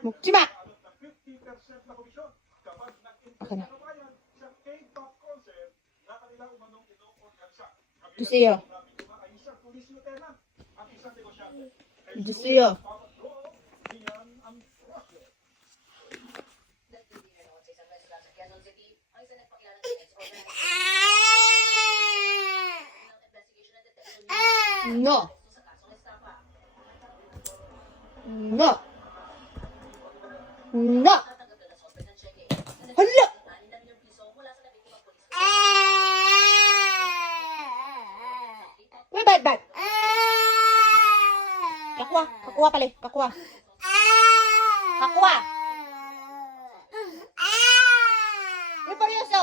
먹지 마! Okay na. 주세요. 주세요. No. No. No. Hala. Uy, bad. Kakuha pala. Kakuha. Uy, paryoso.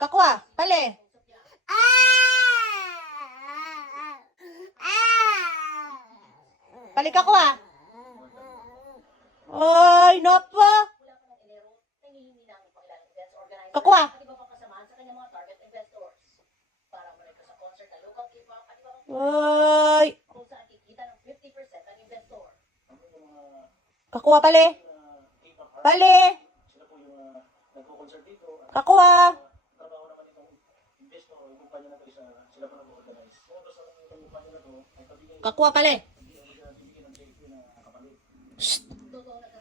Kakuha, pala. Balik ako Ay, napa. Kakuha. Ay. Kakuha pala. Kakuha. Kakuha pala.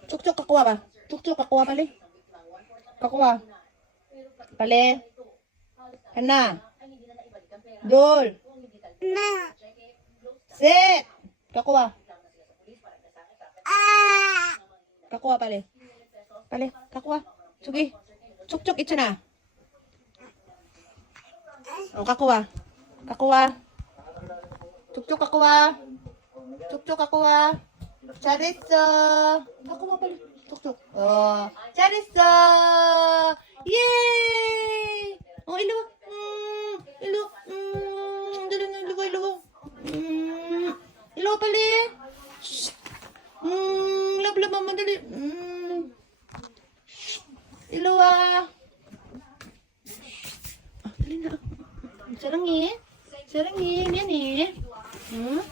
Cuk, kakuha ba? Cuk, kakuha pala. Kakuha. Pala. Hana. Dol. Sit. Kakuha. Kakuha pala. Kakuha. Sugi. Cuk, ito na. O, kakuha. Cuk, kakuha. 잘했어. kakuha pala. Cuk. Oh, 잘했어. Yay! Oh, ilo. Dali na, ilo. Ilo pala. Lab, mama, dali. Ilo dali na. Sarangin. Yan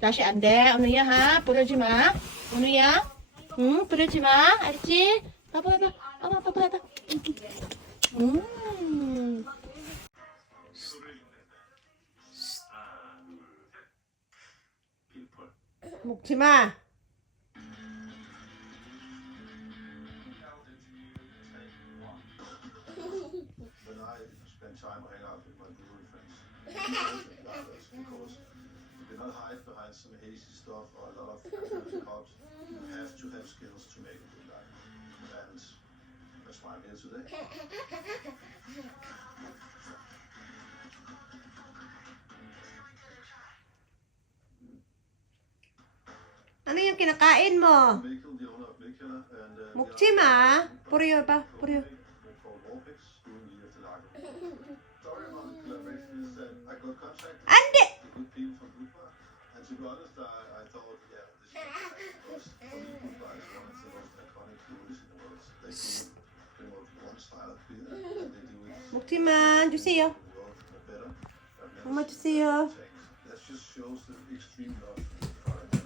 다시 안 돼. 은우야, 부러지 마. 은우야. 부러지 마. 알지? 봐봐. 먹지 마. Not hide behind some hazy stuff or a lot of cops. You have to have skills to make it in life. And that's why I'm here today. Ano yung kinakain mo? Mikkel, the owner of Mikkel, and 먹지 마. 뿌려 봐. for Warpix doing years to Lago. Story about the collaboration is that I got contact 안 돼. with good people from Budvar. And to be honest, I thought, yeah, this is because for me, Budvar is one of the most iconic breweries in the world. They do pretty much one style of beer, and they do it 먹지 마. 주세요. in the world better. I've never 엄마 seen 주세요. it. That just shows the extreme love for the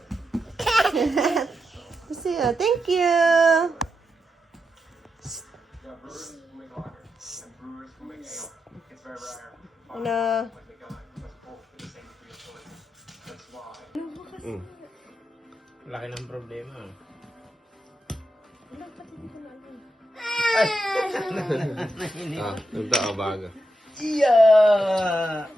product. 주세요. Thank you. Yeah, brewers will make lager, and brewers will make ale. It's very rare. Ano? When they got both with the same degree of choice. That's why. Laki ng problema. Ay! Nagdaabaga. Yeah.